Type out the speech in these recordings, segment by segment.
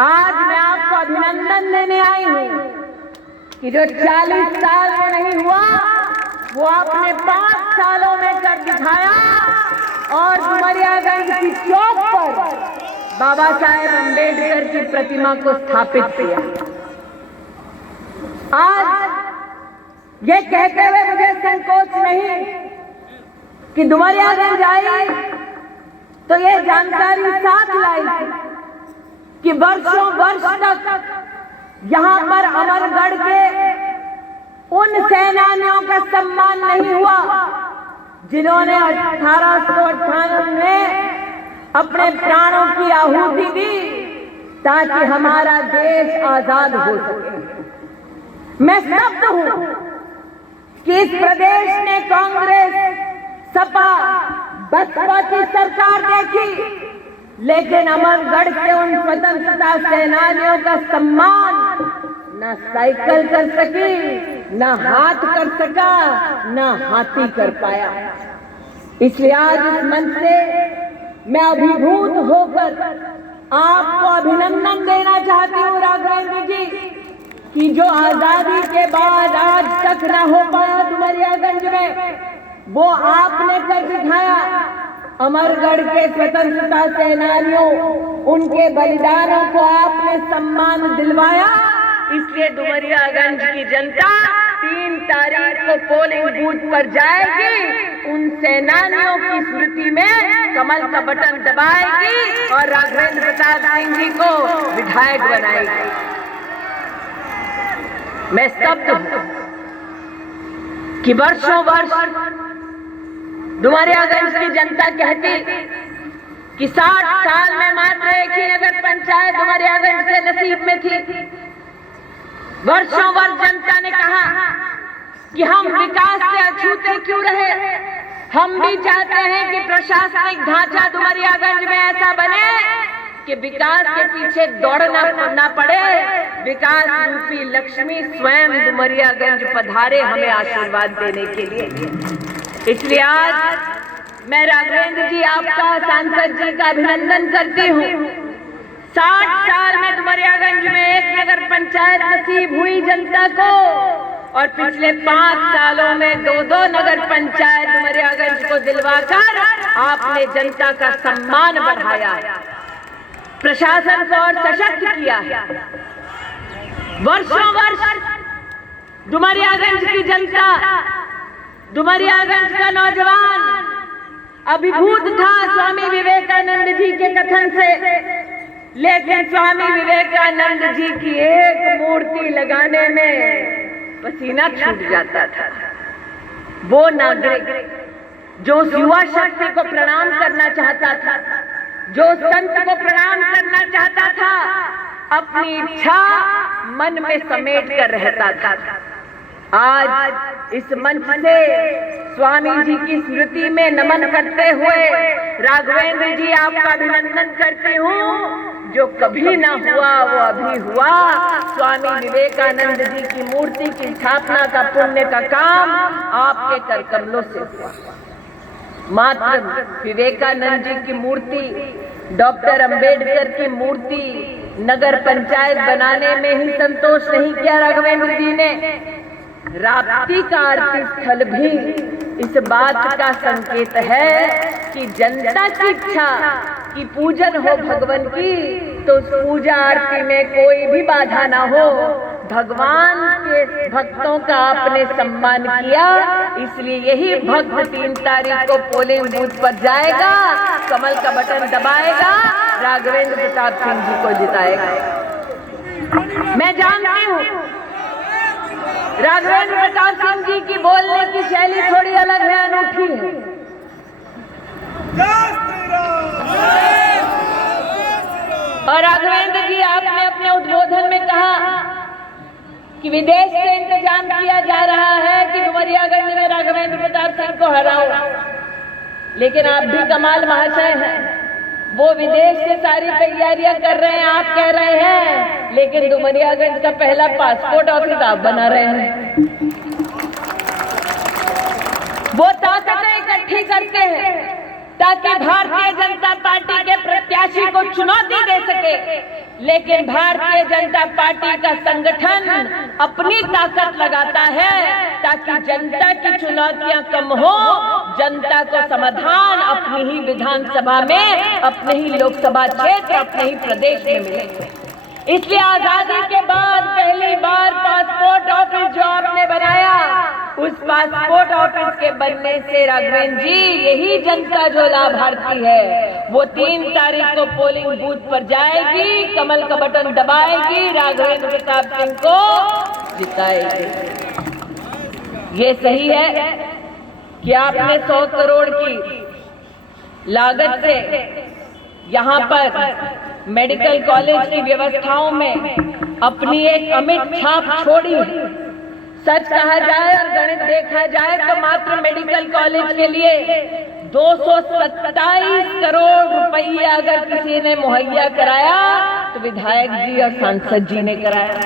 आज मैं आपको अभिनंदन देने आई हूँ कि जो 40 साल में नहीं हुआ वो आपने 5 सालों में कर दिखाया और डुमरियागंज की चौक पर बाबा साहेब अम्बेडकर की प्रतिमा को स्थापित किया। आज ये कहते हुए मुझे संकोच नहीं कि डुमरियागंज आई तो ये जानकारी साथ लाई कि वर्षों वर्ष तक यहाँ पर अमरगढ़ के उन सेनानियों का सम्मान नहीं हुआ जिन्होंने 1898 में अपने प्राणों की आहुति दी ताकि हमारा देश आजाद हो सके। मैं स्तब्ध हूं कि इस प्रदेश ने कांग्रेस, सपा, बसपा की सरकार देखी, लेकिन अमरगढ़ के उन स्वतंत्रता सेनानियों का सम्मान न साइकिल कर सकी, न हाथ कर सका, न हाथी कर पाया। इसलिए आज इस मंच से मैं अभिभूत होकर आपको अभिनंदन देना चाहती हूँ राघवेंद्र जी कि जो आजादी के बाद आज तक न हो पाया डुमरियागंज में, वो आपने कर दिखाया। अमरगढ़ के स्वतंत्रता सेनानियों, उनके बलिदानों को आपने सम्मान दिलवाया। इसलिए डुमरियागंज की जनता 3 तारीख को पोलिंग बूथ पर जाएगी, उन सेनानियों की स्मृति में कमल का बटन दबाएगी और राघवेंद्र प्रताप सिंह जी को विधायक बनाएगी। मैं स्तब्ध हूं कि वर्षों वर्ष डुमरियागंज की जनता कहती कि 60 साल में मात्र एक ही नगर पंचायत डुमरियागंज के नसीब में थी। वर्षों वर्ष जनता ने कहा कि हम विकास से अछूते क्यों रहे, हम भी चाहते हैं कि प्रशासनिक ढांचा डुमरियागंज में ऐसा बने कि विकास के पीछे दौड़ना ना पड़े, विकास रूपी लक्ष्मी स्वयं डुमरियागंज पधारे हमें आशीर्वाद देने के लिए। इसलिए आज मैं राघवेंद्र जी आपका, सांसद जी का अभिनंदन करती हूँ। 60 साल में डुमरियागंज में एक नगर पंचायत नसीब हुई जनता को और पिछले 5 सालों में 2-2 नगर पंचायत डुमरियागंज को दिलवाकर आपने जनता का सम्मान बढ़ाया, प्रशासन को और सशक्त किया है। वर्षों वर्ष डुमरियागंज की जनता, डुमरियागंज का नौजवान अभिभूत था स्वामी विवेकानंद जी के कथन से, लेकिन स्वामी विवेकानंद जी की एक मूर्ति लगाने में पसीना छूट जाता था। वो नागरिक जो उस युवा शक्ति को प्रणाम करना चाहता था, जो संत को प्रणाम करना चाहता था, अपनी इच्छा मन में समेट कर रहता था। आज इस मंच से स्वामी जी की स्मृति में नमन करते हुए राघवेंद्र जी आपका अभिनंदन करती हूँ। जो कभी ना हुआ वो अभी हुआ। स्वामी विवेकानंद जी की मूर्ति की स्थापना का पुण्य का काम आपके कर कमलों से हुआ। मात्र विवेकानंद जी की मूर्ति, डॉक्टर अंबेडकर की मूर्ति नगर पंचायत बनाने में ही संतोष नहीं किया राघवेंद्र जी ने, राप्ती का आरती स्थल भी इस बात का संकेत है कि जनता की इच्छा कि पूजन हो भगवान की, तो उस पूजा आरती में कोई भी बाधा ना हो। भगवान के भक्तों का आपने सम्मान किया, इसलिए यही भक्त 3 तारीख को पोलिंग बूथ पर जाएगा, कमल का बटन दबाएगा, राघवेंद्र प्रताप सिंह जी को जिताएगा। मैं जानती हूँ राघवेंद्र प्रताप सिंह जी की बोलने की शैली थोड़ी अलग है, अनूठी है। और राघवेंद्र जी आपने अपने उद्बोधन में कहा कि विदेश से इंतजाम किया जा रहा है कि डुमरियागंज में राघवेंद्र प्रताप सिंह को हराओ, लेकिन आप भी कमाल महाशय हैं, वो विदेश से सारी तैयारियां कर रहे हैं, आप कह रहे हैं, लेकिन डुमरियागंज का पहला पासपोर्ट ऑफिस आप बना रहे हैं। वो ताकतें इकट्ठी करते हैं ताकि भारतीय जनता पार्टी के प्रत्याशी को चुनौती दे सके। लेकिन भारतीय जनता पार्टी का संगठन अपनी ताकत लगाता है ताकि जनता की चुनौतियां कम हो, जनता को समाधान अपनी ही विधानसभा में, अपने ही लोकसभा क्षेत्र, अपने ही प्रदेश में मिले। इसलिए आजादी के बाद पहली बार पासपोर्ट ऑफिस जो आपने बनाया, उस पासपोर्ट ऑफिस के बनने से राघवेंद्र जी यही जनता जो लाभार्थी है वो 3 तारीख को पोलिंग बूथ पर जाएगी, कमल का बटन दबाएगी, राघवेंद्र प्रताप सिंह को जिताएगी। ये सही है कि आपने 100 करोड़ की लागत से यहाँ पर मेडिकल कॉलेज की व्यवस्थाओं में अपनी एक अमिट छाप छोड़ी। सच कहा जाए और गणित देखा जाए तो मात्र मेडिकल कॉलेज के लिए 227 करोड़ रुपया अगर किसी ने मुहैया कराया तो विधायक जी और सांसद जी ने कराया।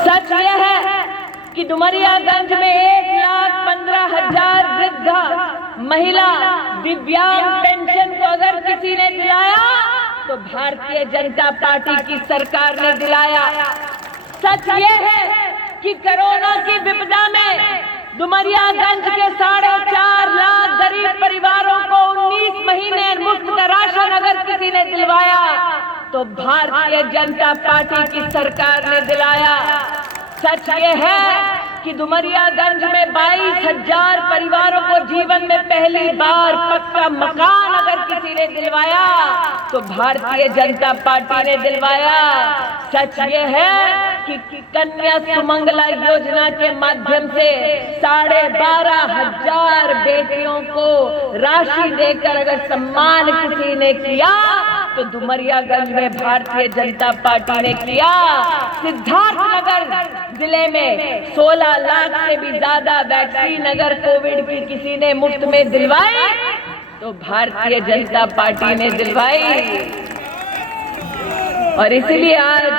सच यह है कि डुमरियागंज में 1,15,000 वृद्धा महिला दिव्यांग पेंशन को अगर किसी ने दिलाया तो भारतीय जनता पार्टी की सरकार ने दिलाया। सच ये है कि कोरोना की विपदा में डुमरियागंज के 4.5 लाख गरीब परिवारों को 19 महीने मुफ्त का राशन अगर किसी ने दिलवाया तो भारतीय जनता पार्टी की सरकार ने दिलाया। सच ये है कि डुमरियागंज में 22,000 परिवारों को जीवन में पहली बार पक्का मकान अगर किसी ने दिलवाया तो भारतीय जनता पार्टी ने दिलवाया। सच ये है कि कन्या सुमंगला योजना के माध्यम से 12,500 बेटियों को राशि देकर अगर सम्मान किसी ने किया तो डुमरियागंज में भारतीय जनता पार्टी ने किया। सिद्धार्थनगर जिले में 16 लाख से भी ज्यादा वैक्सीन अगर कोविड की किसी ने मुफ्त में दिलवाई तो भारतीय जनता पार्टी ने दिलवाई। और इसीलिए आज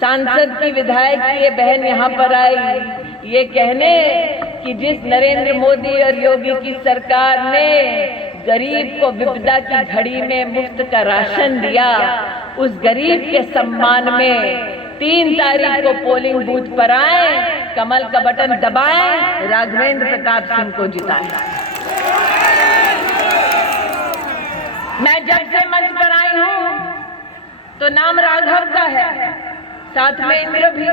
सांसद की विधायक की ये बहन यहाँ पर आई ये कहने कि जिस नरेंद्र मोदी और योगी की सरकार ने गरीब को विपदा की घड़ी में मुफ्त का राशन दिया, उस गरीब के सम्मान में 3 तारीख को पोलिंग बूथ पर आए, कमल का बटन दबाएं, राघवेंद्र प्रताप सिंह को जिताएं। मैं जब से मंच पर आई हूं तो नाम राघव का है, साथ में इंद्र भी,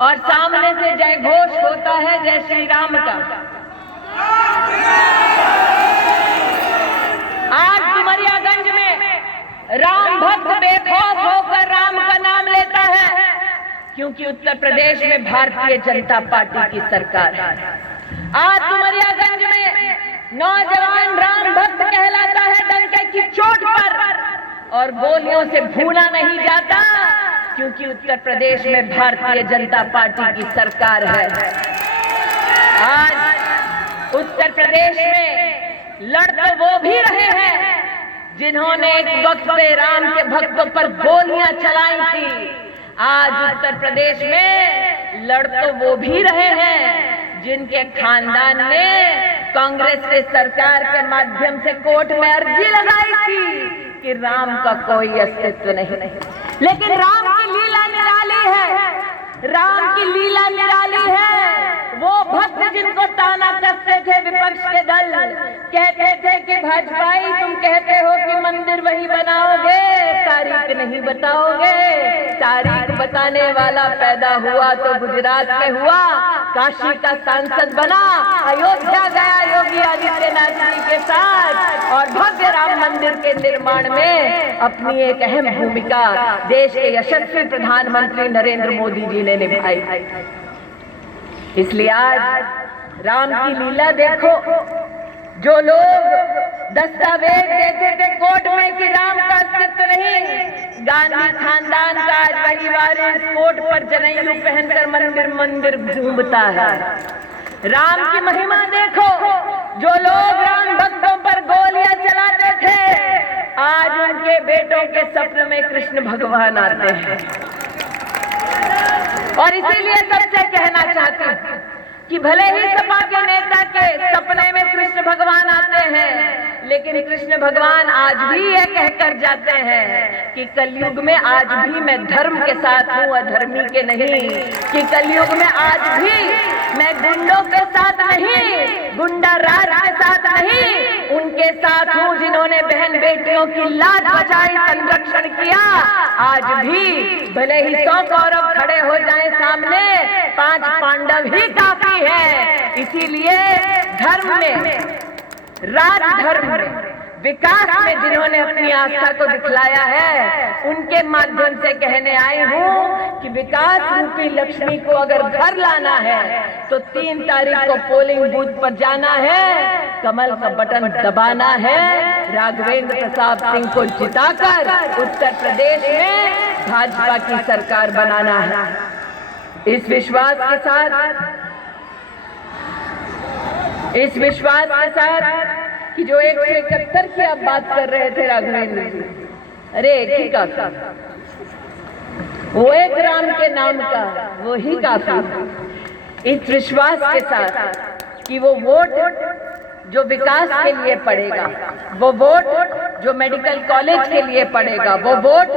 और सामने से जय घोष होता है जय श्री राम का। आज डुमरियागंज में राम भक्त बेखौफ होकर राम का नाम लेता है क्योंकि उत्तर प्रदेश में भारतीय जनता पार्टी की सरकार है। आज डुमरियागंज में नौजवान राम भक्त कहलाता है डंके की चोट पर, और गोलियों से भूना नहीं जाता क्योंकि उत्तर प्रदेश में भारतीय जनता पार्टी की सरकार है। आज उत्तर प्रदेश में लड़ तो वो भी रहे हैं जिन्होंने एक वक्त पे राम के भक्तों पर गोलियां चलाई थी। आज उत्तर प्रदेश में लड़ तो वो भी रहे हैं जिनके खानदान ने कांग्रेस के सरकार के माध्यम से कोर्ट में अर्जी लगाई थी कि राम का कोई अस्तित्व नहीं। लेकिन राम की लीला निराली है, राम की लीला निराली है। वो भक्त जिनको ताना कसते थे विपक्ष के दल, कहते थे कि भाजपाई तुम कहते हो कि मंदिर वही बनाओगे, तारीख नहीं बताओगे। तारीख बताने वाला पैदा हुआ तो गुजरात में हुआ, काशी का सांसद बना, अयोध्या गया योगी आदित्यनाथ जी के साथ, और भव्य राम मंदिर के निर्माण में अपनी एक अहम भूमिका देश के यशस्वी प्रधानमंत्री नरेंद्र मोदी जी ने निभाई। इसलिए आज राम की लीला देखो। जो लोग दस्तावेज देते थे कोर्ट में कि राम का अस्तित्व नहीं, गांधी खानदान का आज वही वारिस कोर्ट पर जनेऊ पहनकर मंदिर मंदिर घूमता है। राम की महिमा देखो। जो लोग राम भक्तों पर गोलियां चलाते थे, आज उनके बेटों के सपने में कृष्ण भगवान आते हैं। और इसीलिए सबसे कहना चाहती हूं, कि भले ही सपा के नेता के सपने में कृष्ण भगवान आते हैं, लेकिन कृष्ण भगवान आज भी ये कहकर जाते हैं कि कलयुग में आज भी मैं धर्म के साथ हूँ, अधर्मी के नहीं। कि कलयुग में आज भी मैं गुंडों के साथ नहीं, गुंडा राज के साथ नहीं, उनके साथ हूँ जिन्होंने बहन बेटियों की लाज बचाई, संरक्षण किया। आज भी भले ही 100 कौरव खड़े हो जाएं सामने, 5 पांडव ही काफी है। इसीलिए धर्म में, राजधर्म में, विकास में जिन्होंने अपनी आस्था को दिखलाया है, उनके माध्यम से कहने आई हूँ कि विकास रूपी लक्ष्मी को अगर घर लाना है तो 3 तारीख को पोलिंग बूथ पर जाना है, कमल का बटन दबाना है, राघवेंद्र प्रताप सिंह को जिताकर उत्तर प्रदेश में भाजपा की सरकार बनाना है। इस विश्वास के साथ कि जो 171 की आप बात कर रहे थे राघवेंद्र जी, अरे एक ही काफी, वो एक राम के नाम का वो ही काफी। इस विश्वास के साथ कि वो वोट जो विकास के लिए पड़ेगा, वो वोट जो मेडिकल कॉलेज के लिए पड़ेगा, वो वोट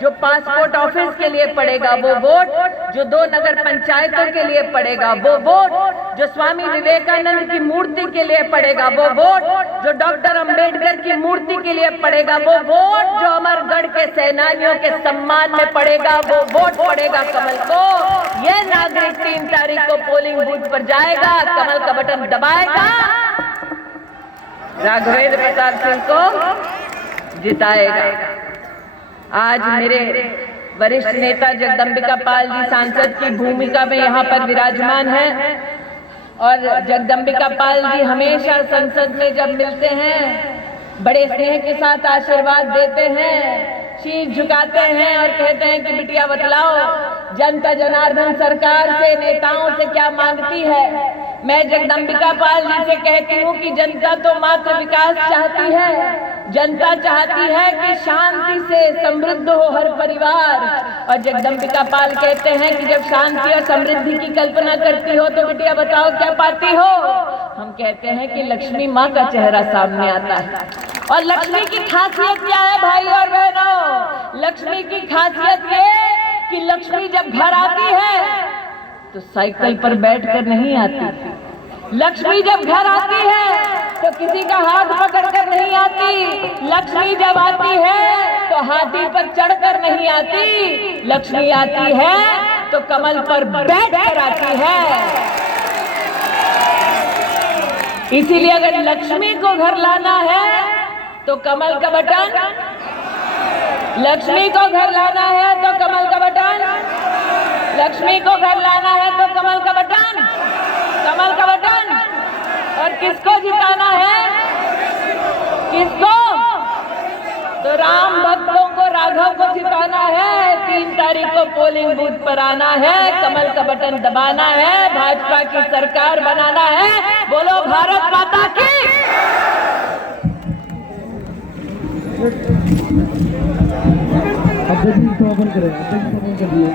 जो पासपोर्ट ऑफिस के लिए पड़ेगा, वो वोट जो 2 नगर पंचायतों के लिए पड़ेगा, वो वोट जो स्वामी विवेकानंद की मूर्ति के लिए पड़ेगा, वो वोट जो डॉक्टर अंबेडकर की मूर्ति के लिए पड़ेगा, वो वोट जो अमरगढ़ के सेनानियों के सम्मान में पड़ेगा, वो वोट पड़ेगा कमल को। ये नागरिक 3 तारीख को पोलिंग बूथ पर जाएगा, कमल का बटन दबाएगा, राघवेंद्र प्रताप सिंह को जिताएगा। आज मेरे वरिष्ठ नेता जगदम्बिका पाल जी सांसद की भूमिका में यहाँ पर विराजमान हैं, और जगदम्बिका पाल जी हमेशा संसद में जब मिलते हैं बड़े स्नेह के साथ आशीर्वाद देते हैं, शीश झुकाते हैं और कहते हैं कि बिटिया बतलाओ जनता जनार्दन सरकार से, नेताओं से क्या मांगती है। मैं जगदम्बिका पाल जी से कहती हूँ कि जनता तो मात्र विकास चाहती है, जनता चाहती है कि शांति से समृद्ध हो हर परिवार। और जगदम्बिका पाल कहते हैं कि जब शांति और समृद्धि की कल्पना करती हो तो बिटिया बताओ क्या पाती हो। हम कहते हैं कि लक्ष्मी माँ का चेहरा सामने आता है। और लक्ष्मी की खासियत क्या है भाई और बहनों? लक्ष्मी की खासियत ये कि लक्ष्मी जब घर आती है तो साइकिल पर बैठकर नहीं आती। लक्ष्मी जब घर आती है तो किसी का हाथ पकड़कर नहीं आती। लक्ष्मी जब आती है तो हाथी पर चढ़कर नहीं आती। लक्ष्मी आती है तो कमल पर बैठकर आती है। इसीलिए अगर लक्ष्मी को घर लाना है तो कमल का बटन, लक्ष्मी को घर लाना है तो कमल का बटन, लक्ष्मी को घर लाना है तो कमल का बटन, कमल का बटन। और किसको जिताना है? किसको? तो राम भक्तों को, राघव को जिताना है। 3 तारीख को पोलिंग बूथ पर आना है, कमल का बटन दबाना है, भाजपा की सरकार बनाना है। बोलो भारत माता की। अब जल्दी समापन करें, कर दिए।